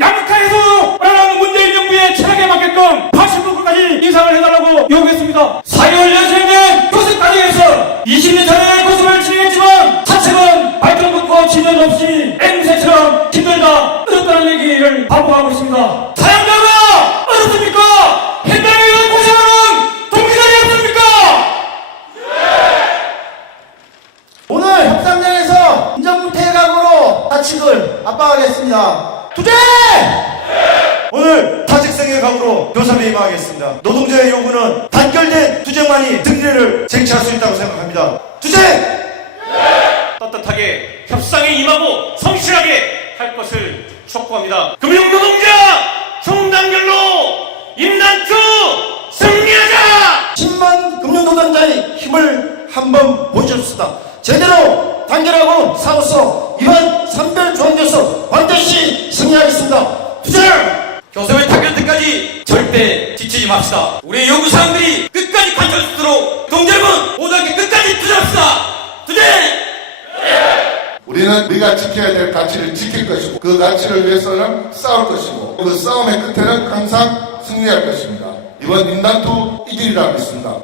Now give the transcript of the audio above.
양극화에서 올라오는 문재인 정부의 철학에 맞게끔 80%까지 인상을 해달라고 요구했습니다. 4.25 연생된 교습과정에서 20년 전에 고습을 진행했지만 사측은 발전 붙고 진전 없이 앵무새처럼 힘들다 어렵다는 얘기를 반복하고 있습니다. 사용자가 어렵습니까? 현장에 의한 고생하는 동기들이 없습니까? 오늘 협상장에서 인정무퇴각으로 사측을 압박하겠습니다. 투쟁! 오늘 타직성의 각오로 교섭에 임하겠습니다. 노동자의 요구는 단결된 투쟁만이 승리를 쟁취할 수 있다고 생각합니다. 투쟁! 떳떳하게 협상에 임하고 성실하게 할 것을 촉구합니다. 금융노동자 총단결로 임단추 승리하자! 10만 금융노동자의 힘을 한번 보여줍시다. 제대로 단결하고 싸워서 이번 산별조항에서 반드시 승리하겠습니다. 투쟁! 교섭의 타결 때까지 절대 지치지 맙시다. 우리의 요구사항들이 끝까지 갖춰지도록 동대문 모두에게 끝까지 투쟁합시다. 투쟁! 우리는 우리가 지켜야 될 가치를 지킬 것이고 그 가치를 위해서는 싸울 것이고 그 싸움의 끝에는 항상 승리할 것입니다. 이번 인단투 이길이라 믿습니다.